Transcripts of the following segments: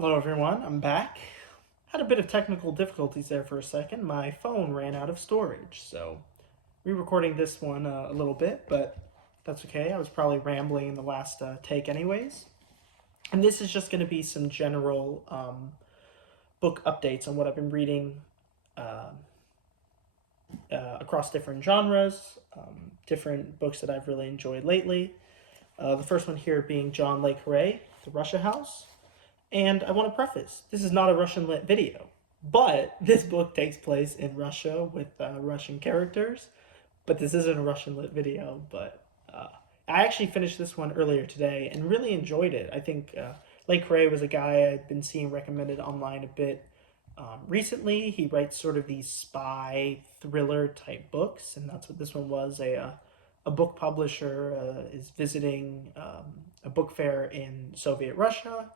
Hello, everyone. I'm back. Had a bit of technical difficulties there for a second. My phone ran out of storage, so re-recording this one a little bit, but that's okay. I was probably rambling in the last take, anyways. And this is just going to be some general book updates on what I've been reading uh, across different genres, different books that I've really enjoyed lately. The first one here being John Le Carre, The Russia House. And I want to preface this is not a Russian lit video, but this book takes place in Russia with Russian characters. But this isn't a Russian lit video. But I actually finished this one earlier today and really enjoyed it. I think Lake Ray was a guy I'd been seeing recommended online a bit recently. He writes sort of these spy thriller type books, and that's what this one was. A book publisher is visiting a book fair in Soviet Russia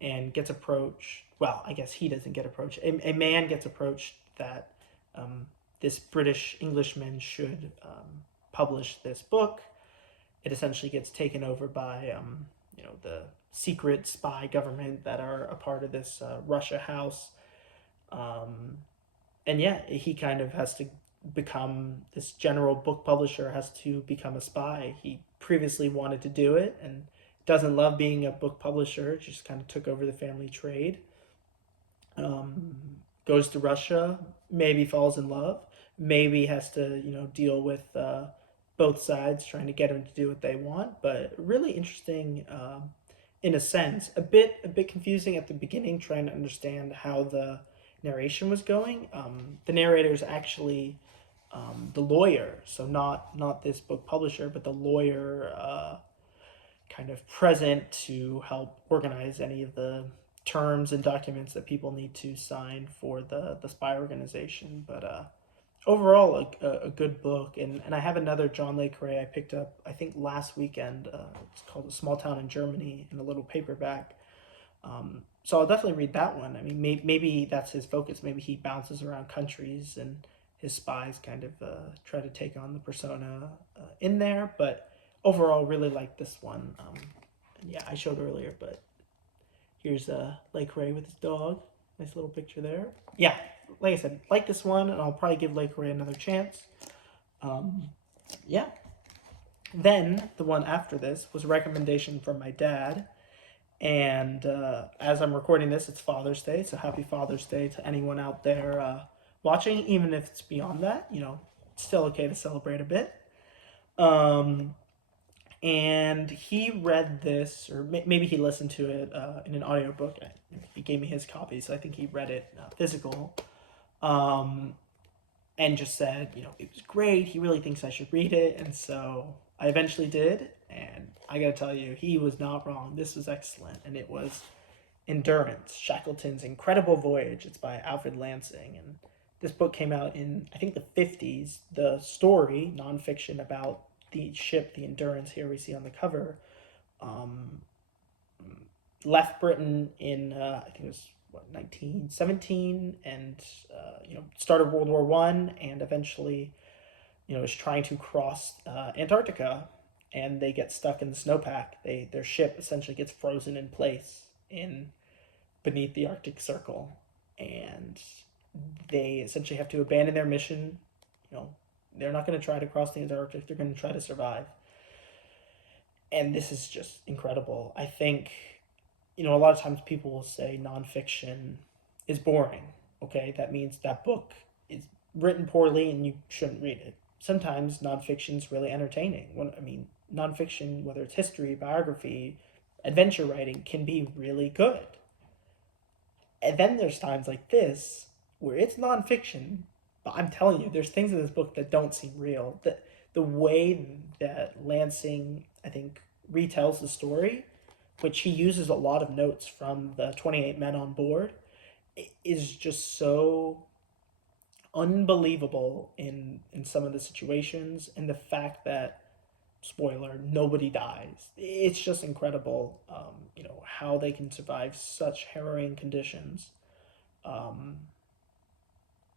and gets approached. Well, I guess he doesn't get approached. A man gets approached that um, this British Englishman should publish this book. It essentially gets taken over by the secret spy government that are a part of this Russia house. Um, and yeah, he kind of has to become this general book publisher, has to become a spy. He previously wanted to do it and doesn't love being a book publisher, just kind of took over the family trade. um, Goes to Russia, maybe falls in love, maybe has to deal with both sides trying to get him to do what they want. But really interesting, in a sense, a bit confusing at the beginning, trying to understand how the narration was going. The narrator is actually the lawyer, so not this book publisher, but the lawyer kind of present to help organize any of the terms and documents that people need to sign for the spy organization. But overall, a good book. And I have another John Le Carre I picked up, I think, last weekend. It's called A Small Town in Germany, in a little paperback. So I'll definitely read that one. I mean, maybe that's his focus. Maybe he bounces around countries and his spies kind of try to take on the persona in there. But overall, really like this one. And yeah, I showed earlier, but here's Lake Ray with his dog. Nice little picture there. Yeah, like I said, like this one, and I'll probably give Lake Ray another chance. Um, yeah. Then the one after this was a recommendation from my dad. And as I'm recording this, it's Father's Day. So happy Father's Day to anyone out there watching, even if it's beyond that. It's still okay to celebrate a bit. Um, and he read this, or maybe he listened to it in an audiobook. He gave me his copy, so I think he read it physical. Um, and just said, it was great. He really thinks I should read it. And so I eventually did. And I got to tell you, he was not wrong. This was excellent. And it was Endurance, Shackleton's Incredible Voyage. It's by Alfred Lansing. And this book came out in, I think, the 50s. The story, nonfiction about the ship, the Endurance, here we see on the cover, um, left Britain in, I think it was, 1917, and started World War One, and eventually is trying to cross Antarctica, and they get stuck in the snowpack. Their ship essentially gets frozen in place in beneath the Arctic Circle, and they essentially have to abandon their mission. They're not going to try to cross the Antarctic. They're going to try to survive, and this is just incredible. I think a lot of times people will say nonfiction is boring. Okay, that means that book is written poorly and you shouldn't read it. Sometimes nonfiction is really entertaining. Nonfiction, whether it's history, biography, adventure writing, can be really good. And then there's times like this where it's nonfiction, but I'm telling you, there's things in this book that don't seem real. The way that Lansing, I think, retells the story, which he uses a lot of notes from the 28 men on board, is just so unbelievable in some of the situations, and the fact that, spoiler, nobody dies. It's just incredible, how they can survive such harrowing conditions. Um,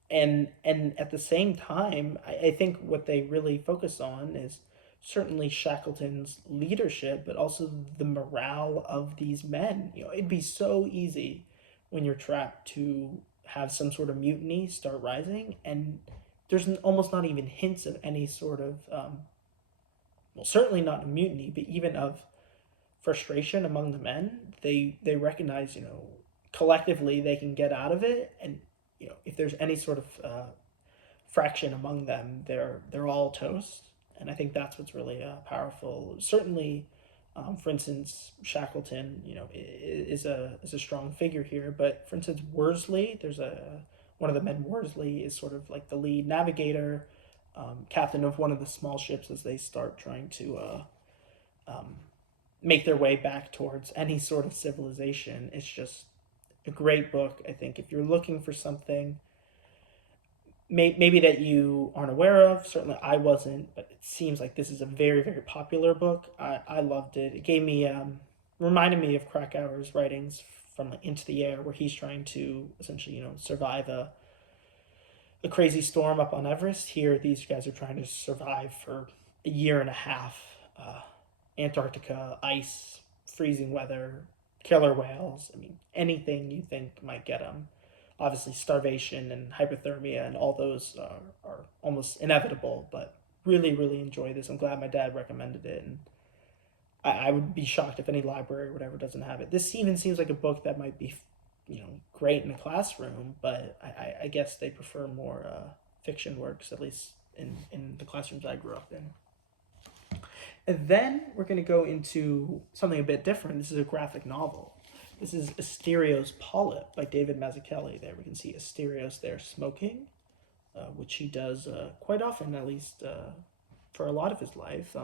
and at the same time, I think what they really focus on is certainly Shackleton's leadership, but also the morale of these men. It'd be so easy when you're trapped to have some sort of mutiny start rising, and there's almost not even hints of any sort of, well, certainly not a mutiny, but even of frustration among the men. They recognize, collectively they can get out of it, and if there's any sort of fraction among them, they're all toast. And I think that's what's really powerful. Certainly, for instance, Shackleton, is a strong figure here. But for instance, Worsley, there's one of the men. Worsley is sort of like the lead navigator, captain of one of the small ships as they start trying to um, make their way back towards any sort of civilization. It's just a great book. I think if you're looking for something maybe that you aren't aware of, certainly I wasn't, but it seems like this is a very, very popular book. I loved it. It gave me, reminded me of Krakauer's writings from like Into the Air, where he's trying to essentially, survive a crazy storm up on Everest. Here, these guys are trying to survive for a year and a half. Antarctica, ice, freezing weather, killer whales. I mean, anything you think might get them. Obviously, starvation and hypothermia and all those are almost inevitable, but really, really enjoy this. I'm glad my dad recommended it, and I would be shocked if any library or whatever doesn't have it. This even seems like a book that might be, great in a classroom, but I guess they prefer more fiction works, at least in the classrooms I grew up in. And then we're going to go into something a bit different. This is a graphic novel. This is Asterios Polyp by David Mazzucchelli. There we can see Asterios there smoking, which he does quite often, at least for a lot of his life.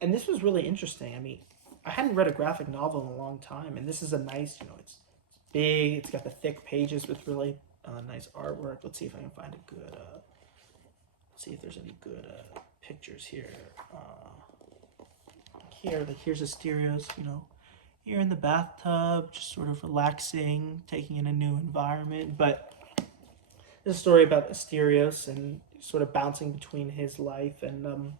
And this was really interesting. I mean, I hadn't read a graphic novel in a long time, and this is a nice, it's big. It's got the thick pages with really nice artwork. Let's see if I can find a good, see if there's any good pictures here. Here's Asterios, you're in the bathtub, just sort of relaxing, taking in a new environment. But this is a story about Asterios and sort of bouncing between his life. And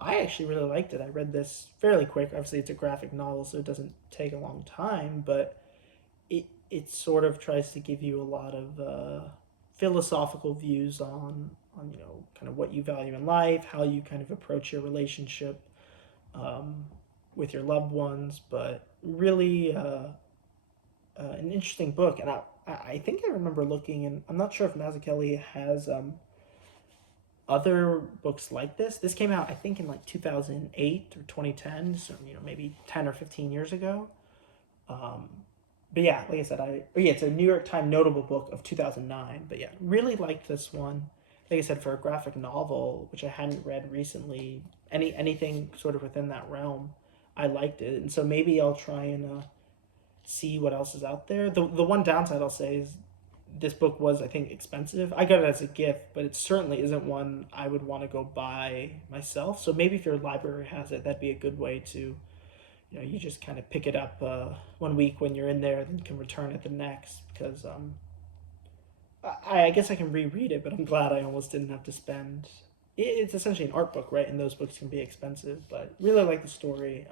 I actually really liked it. I read this fairly quick. Obviously, it's a graphic novel, so it doesn't take a long time. But it sort of tries to give you a lot of philosophical views on kind of what you value in life, how you kind of approach your relationship with your loved ones, but really an interesting book. And I think I remember looking, and I'm not sure if Mazzucchelli has other books like this. This came out, I think, in like 2008 or 2010, so maybe 10 or 15 years ago. But yeah, like I said, it's a New York Times notable book of 2009. But yeah, really liked this one. Like I said, for a graphic novel, which I hadn't read recently, anything sort of within that realm, I liked it. And so maybe I'll try and see what else is out there. The one downside I'll say is this book was, I think, expensive. I got it as a gift, but it certainly isn't one I would want to go buy myself. So maybe if your library has it, that'd be a good way to, you just kind of pick it up 1 week when you're in there, then you can return it the next. Because I guess I can reread it, but I'm glad I almost didn't have to spend. It's essentially an art book, right? And those books can be expensive, but really like the story.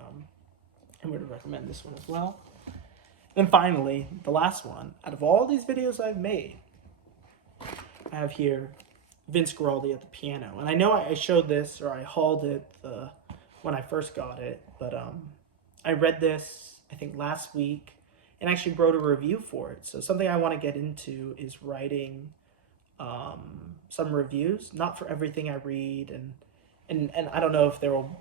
I would recommend this one as well. And finally, the last one. Out of all these videos I've made, I have here Vince Guaraldi at the piano. And I know I showed this, or I hauled it when I first got it, but I read this, I think, last week, and actually wrote a review for it. So something I want to get into is writing some reviews, not for everything I read, and I don't know if there will,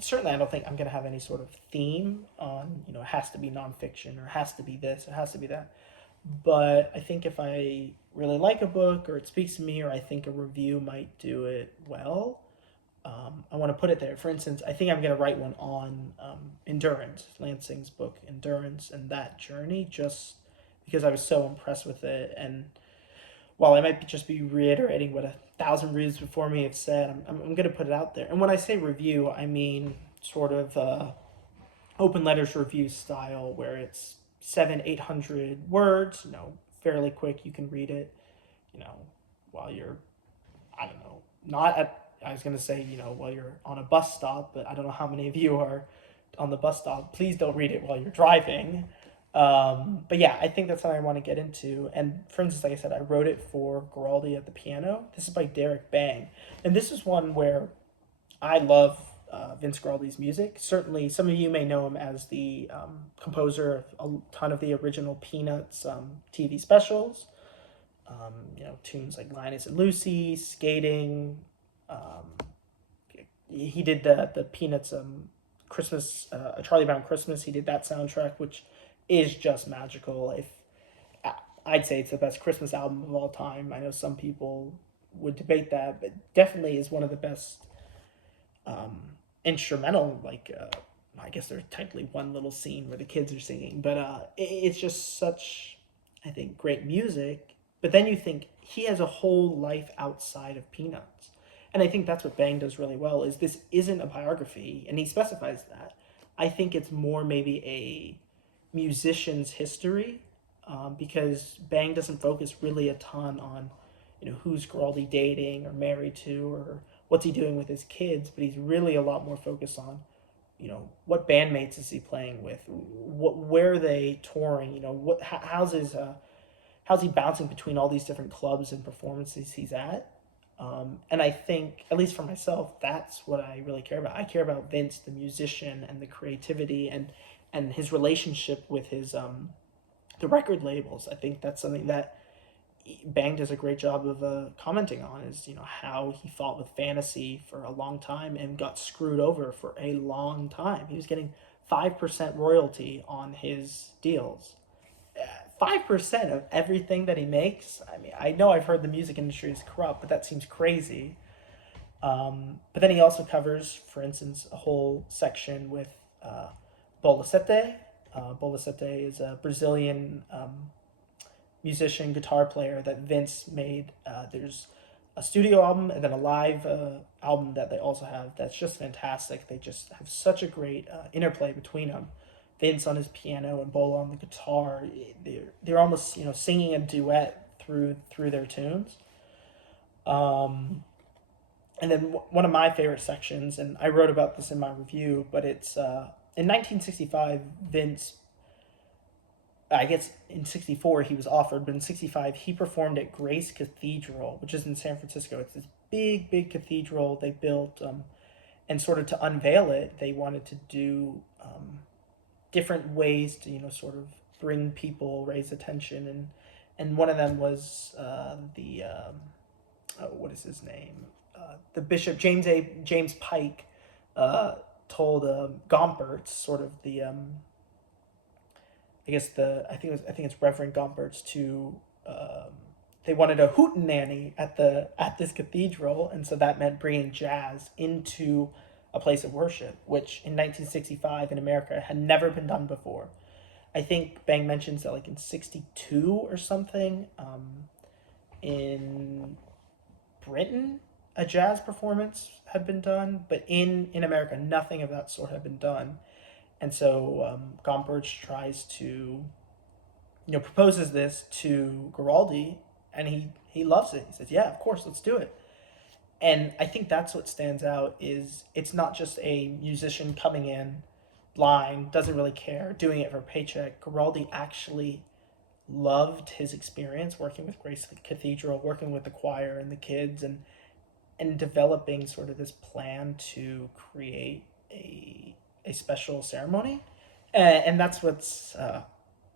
certainly I don't think I'm going to have any sort of theme on, it has to be nonfiction, or it has to be this, it has to be that. But I think if I really like a book, or it speaks to me, or I think a review might do it well, I want to put it there. For instance, I think I'm going to write one on Endurance, Lansing's book Endurance, and that journey, just because I was so impressed with it. And while I might just be reiterating what 1,000 readers before me have said, I'm going to put it out there. And when I say review, I mean sort of open letters review style, where it's 700-800 words, fairly quick. You can read it, while you're, I don't know, not at I was going to say, while you're on a bus stop, but I don't know how many of you are on the bus stop. Please don't read it while you're driving. But yeah, I think that's something I want to get into. And for instance, like I said, I wrote it for Giraldi at the piano. This is by Derek Bang. And this is one where I love Vince Guaraldi's music. Certainly, some of you may know him as the composer of a ton of the original Peanuts TV specials. Tunes like Linus and Lucy, Skating. Um, he did the Peanuts Christmas, a Charlie Brown Christmas. He did that soundtrack, which is just magical. If I'd say it's the best Christmas album of all time. I know some people would debate that, but definitely is one of the best instrumental. I guess there's technically one little scene where the kids are singing, but it's just such, I think, great music. But then you think he has a whole life outside of Peanuts. And I think that's what Bang does really well, is this isn't a biography, and he specifies that. I think it's more maybe a musician's history, because Bang doesn't focus really a ton on, who's Giraldi dating or married to, or what's he doing with his kids, but he's really a lot more focused on, what bandmates is he playing with, where are they touring, how's he bouncing between all these different clubs and performances he's at. And I think, at least for myself, that's what I really care about. I care about Vince, the musician, and the creativity, and his relationship with his the record labels. I think that's something that Bang does a great job of commenting on. Is how he fought with Fantasy for a long time and got screwed over for a long time. He was getting 5% royalty on his deals. 5% of everything that he makes. I mean, I know I've heard the music industry is corrupt, but that seems crazy. But then he also covers, for instance, a whole section with Bola Sete. Bola Sete is a Brazilian musician, guitar player that Vince made. There's a studio album and then a live album that they also have that's just fantastic. They just have such a great interplay between them. Vince on his piano and Bola on the guitar. They're almost singing a duet through their tunes. And then one of my favorite sections, and I wrote about this in my review, but it's in 1965, Vince. I guess in 64 he was offered, but in 65 he performed at Grace Cathedral, which is in San Francisco. It's this big cathedral they built, and sort of to unveil it, they wanted to do different ways to sort of bring people, raise attention, and one of them was what is his name, the Bishop James Pike told Gompertz, sort of the I think it's Reverend Gompertz, to they wanted a hootenanny at this cathedral, and so that meant bringing jazz into a place of worship, which in 1965 in America had never been done before. I think Bang mentions that like in 62 or something, in Britain, a jazz performance had been done, but in America, nothing of that sort had been done. And so Gompertz tries to, proposes this to Guaraldi, and he loves it. He says, yeah, of course, let's do it. And I think that's what stands out, is it's not just a musician coming in blind, doesn't really care, doing it for a paycheck. Guaraldi actually loved his experience working with Grace Cathedral, working with the choir and the kids, and developing sort of this plan to create a special ceremony. And that's what's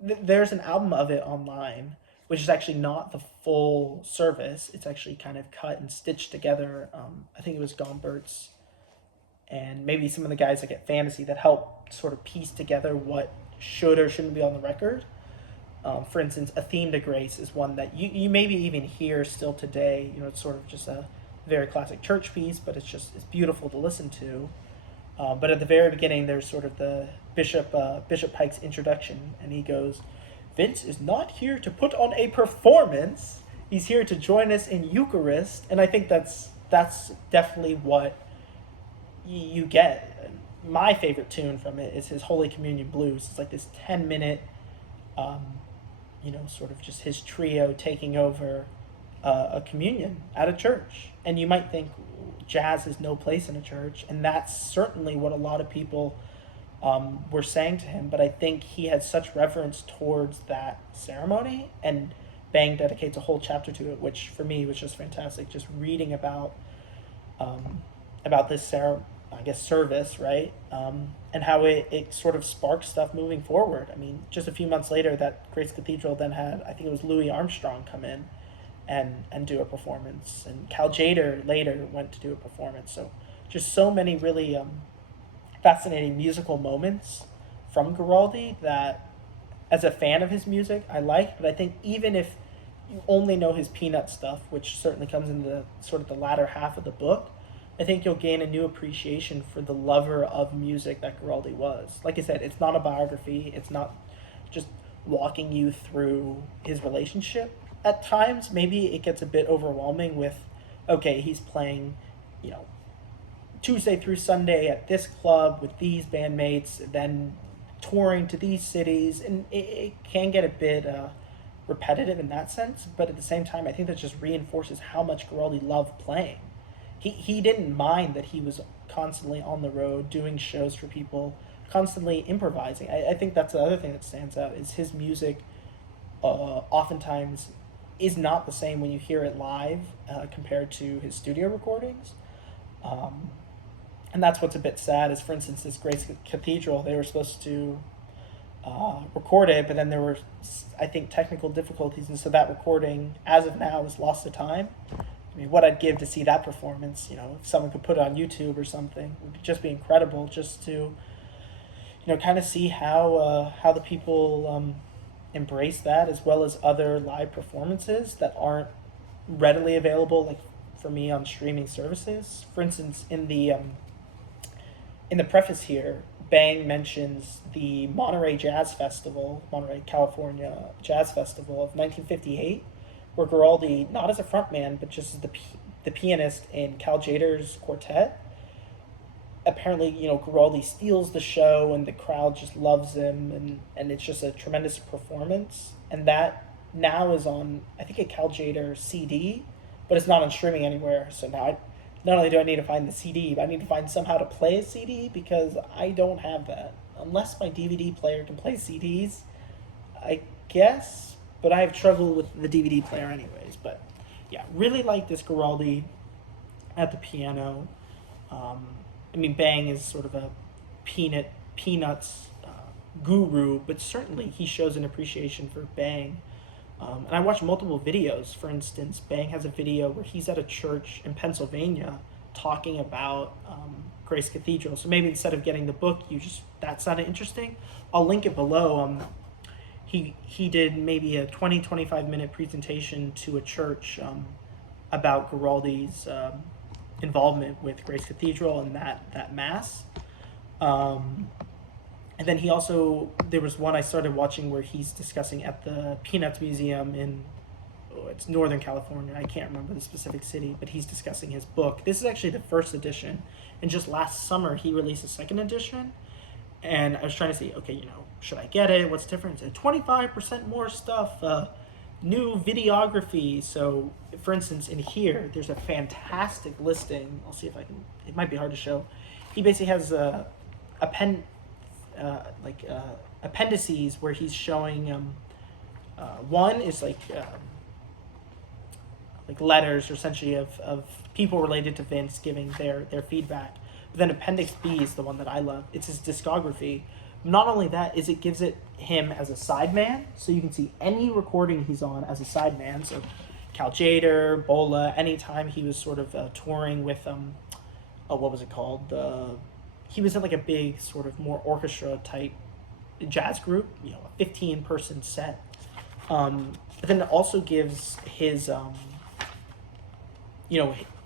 there's an album of it online, which is actually not the full service. It's actually kind of cut and stitched together. I think it was Gompertz and maybe some of the guys that get Fantasy that help sort of piece together what should or shouldn't be on the record. For instance, A Theme to Grace is one that you maybe even hear still today. It's sort of just a very classic church piece, but it's beautiful to listen to. But at the very beginning, there's sort of the Bishop Pike's introduction, and he goes, "Vince is not here to put on a performance. He's here to join us in Eucharist." And I think that's definitely what you get. My favorite tune from it is his Holy Communion Blues. It's like this 10-minute, sort of just his trio taking over a communion at a church. And you might think, jazz has no place in a church, and that's certainly what a lot of people were saying to him. But I think he had such reverence towards that ceremony, and Bang dedicates a whole chapter to it, which for me was just fantastic. Just reading about this service, right? And how it sort of sparked stuff moving forward. I mean, just a few months later, that Grace Cathedral then had, I think it was Louis Armstrong come in and do a performance, and Cal Tjader later went to do a performance. So just so many really fascinating musical moments from Guaraldi that, as a fan of his music, I like. But I think even if you only know his Peanut stuff, which certainly comes in the sort of the latter half of the book, I think you'll gain a new appreciation for the lover of music that Guaraldi was. Like I said, it's not a biography. It's not just walking you through his relationship. At times, maybe it gets a bit overwhelming with, okay, he's playing, Tuesday through Sunday at this club with these bandmates, then touring to these cities, and it can get a bit repetitive in that sense. But at the same time, I think that just reinforces how much Guaraldi loved playing. He didn't mind that he was constantly on the road doing shows for people, constantly improvising. I think that's the other thing that stands out is his music oftentimes is not the same when you hear it live compared to his studio recordings. And that's what's a bit sad is, for instance, this Grace Cathedral, they were supposed to record it, but then there were, I think, technical difficulties, and so that recording, as of now, is lost to time. I mean, what I'd give to see that performance, if someone could put it on YouTube or something, would just be incredible, just to, kind of see how the people embrace that, as well as other live performances that aren't readily available, like for me, on streaming services. For instance, in the preface here, Bang mentions the Monterey, California Jazz Festival of 1958, where Guaraldi, not as a frontman, but just as the pianist in Cal Tjader's quartet. Apparently, Guaraldi steals the show, and the crowd just loves him, and it's just a tremendous performance. And that now is on, I think, a Cal Tjader CD, but it's not on streaming anywhere. So now, not only do I need to find the CD, but I need to find somehow to play a CD, because I don't have that. Unless my DVD player can play CDs, I guess, but I have trouble with the DVD player anyways. But yeah, really like this Guaraldi at the piano. Bang is sort of a Peanuts guru, but certainly he shows an appreciation for Bang. And I watched multiple videos. For instance, Bang has a video where he's at a church in Pennsylvania talking about Grace Cathedral. So maybe instead of getting the book, that sounded interesting. I'll link it below. He did maybe a 20-25 minute presentation to a church about Guaraldi's involvement with Grace Cathedral and that mass. And then there was one I started watching where he's discussing at the Peanuts Museum in, it's Northern California. I can't remember the specific city, but he's discussing his book. This is actually the first edition, and just last summer he released a second edition. And I was trying to see, okay, should I get it? What's different? 25% more stuff, new videography. So, for instance, in here, there's a fantastic listing. I'll see if I can, it might be hard to show. He basically has appendices where he's showing, one is like letters, essentially, of people related to Vince giving their feedback. But then Appendix B is the one that I love. It's his discography. Not only that, is it gives him as a sideman, so you can see any recording he's on as a sideman. So Cal Tjader, Bola, anytime he was sort of touring with what was it called? He was in like a big sort of more orchestra type jazz group, a 15-person set. But then it also gives his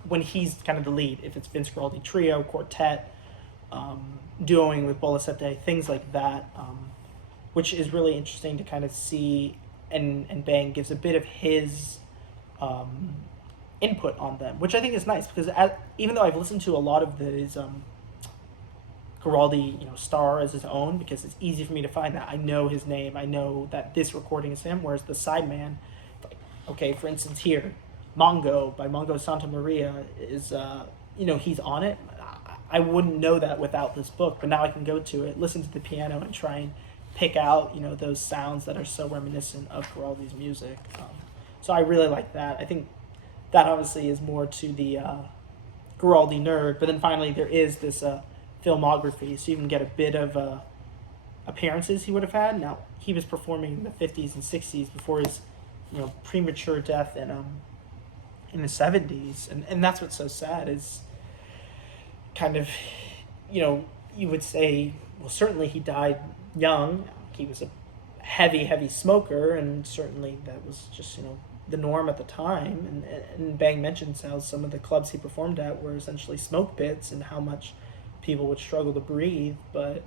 when he's kind of the lead, if it's Vince Guaraldi trio, quartet, duoing with Bola Sette, things like that, which is really interesting to kind of see, and Bang gives a bit of his input on them, which I think is nice, because even though I've listened to a lot of his Guaraldi, star as his own, because it's easy for me to find that. I know his name, I know that this recording is him, whereas the sideman, okay, for instance here, Mongo by Mongo Santa Maria is he's on it. I wouldn't know that without this book, but now I can go to it, listen to the piano, and try and pick out those sounds that are so reminiscent of Giraldi's music. So I really like that. I think that obviously is more to the Giraldi nerd, but then finally there is this filmography, so you can get a bit of appearances he would have had. Now he was performing in the 50s and 60s before his premature death in the 70s, and that's what's so sad is kind of you would say, well, certainly he died young. He was a heavy smoker, and certainly that was just the norm at the time. And Bang mentions how some of the clubs he performed at were essentially smoke pits, and how much people would struggle to breathe. But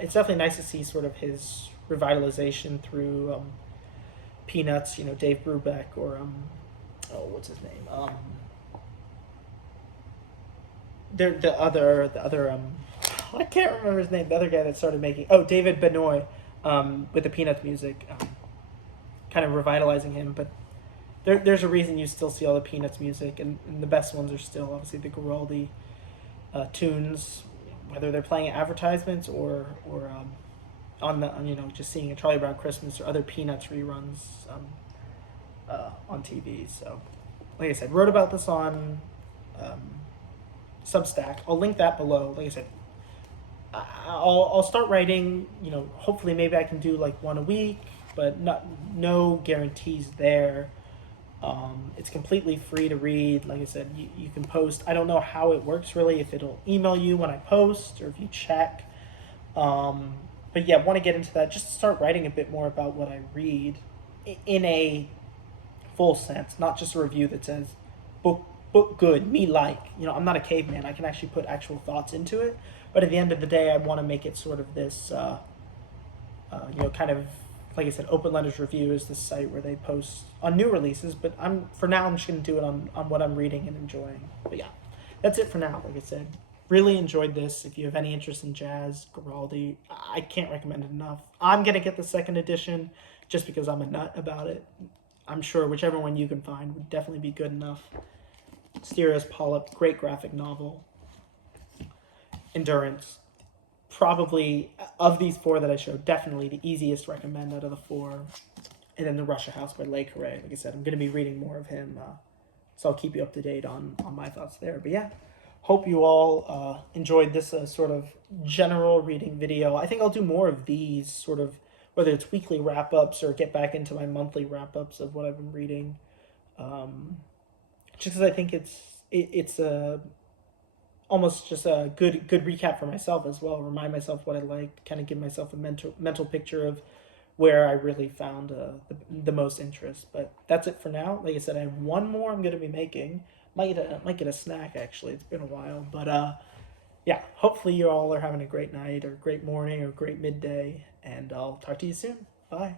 it's definitely nice to see sort of his revitalization through Peanuts, Dave Brubeck, or what's his name? The other I can't remember his name. The other guy that started making David Benoit with the Peanuts music, kind of revitalizing him. But there's a reason you still see all the Peanuts music, and the best ones are still obviously the Giraldi tunes, whether they're playing advertisements or on just seeing a Charlie Brown Christmas or other Peanuts reruns on TV. So, like I said, wrote about this on Substack. I'll link that below. Like I said, I'll start writing. Hopefully, maybe I can do like one a week, but no guarantees there. It's completely free to read. Like I said, you can post. I don't know how it works really, if it'll email you when I post or if you check. But yeah, want to get into that. Just to start writing a bit more about what I read in a full sense, not just a review that says book good, me like. I'm not a caveman. I can actually put actual thoughts into it. But at the end of the day, I want to make it sort of this, kind of, like I said, Open Letters Review is this site where they post on new releases. But for now, I'm just going to do it on what I'm reading and enjoying. But yeah, that's it for now. Like I said, really enjoyed this. If you have any interest in jazz, Giraldi, I can't recommend it enough. I'm going to get the second edition just because I'm a nut about it. I'm sure whichever one you can find would definitely be good enough. Stereo's Polyp, great graphic novel. Endurance, probably of these four that I showed, definitely the easiest to recommend out of the four. And then The Russia House by Le Carre. Like I said, I'm going to be reading more of him, so I'll keep you up to date on my thoughts there. But yeah, hope you all enjoyed this sort of general reading video. I think I'll do more of these, sort of, whether it's weekly wrap-ups or get back into my monthly wrap-ups of what I've been reading. Just because I think it's almost just a good recap for myself as well. Remind myself what I like, kind of give myself a mental picture of where I really found the most interest. But that's it for now. Like I said, I have one more I'm going to be making. Might get a snack, actually. It's been a while. But yeah, hopefully you all are having a great night or great morning or great midday. And I'll talk to you soon. Bye.